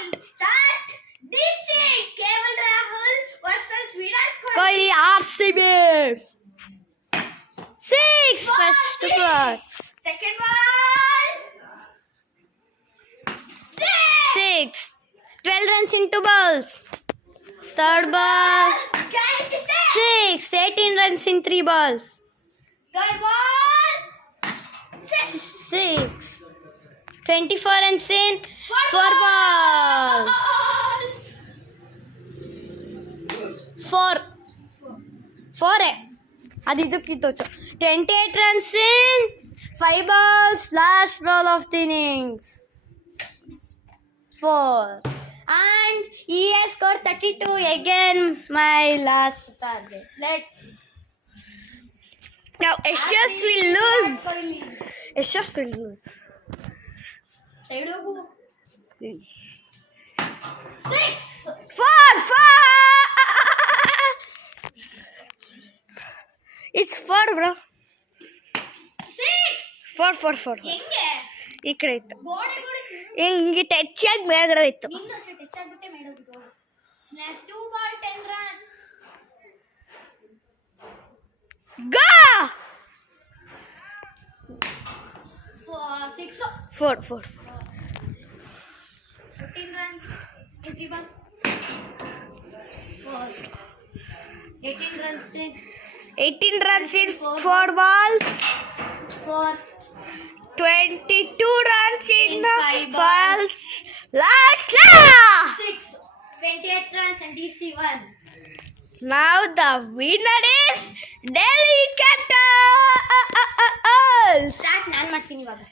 Start. DC KL Rahul versus Virat Kohli RCB. 6 first ball. Second ball. 6. 12 runs in 2 balls. Third ball. 6. 18 runs in 3 balls. Third ball. 6. 24 runs in 4 balls. 4. ಅದು ಇದಕ್ಕಿತ್ತು 28 runs in 5 balls. Last ball of the innings. 4. And he has scored 32. Again, my last target. Let's see. Now, Ashes will lose. Ashes will lose. Side hogu. 6. 4. It's 4, bro. 6. 4. ಹೆಂಗೆ ಈ ಕಡೆ ಇತ್ತು ಗೋಡೆ ಹಿಂಗೆ touch ಆಗಿ ಮೇಲ್ಗಡೆ ಇತ್ತು. ನಿಂದು ಅಷ್ಟೇ ಟಚ್ ಆಗ್ಬಿಟ್ಟೆ ಮೇಡೋದು ಗೋಡೆ. Last 2 ball 10 runs. Go! 6. 4. 15 runs in 3 balls. 4. 18 runs in 18 runs in 4 balls. 4. 22 runs in 5 balls. Last. 6. 28 runs and DC 1. Now the winner is Delhi Capitals. Start ನಾನು ಮಾಡ್ತೀನಿ ಇವಾಗ.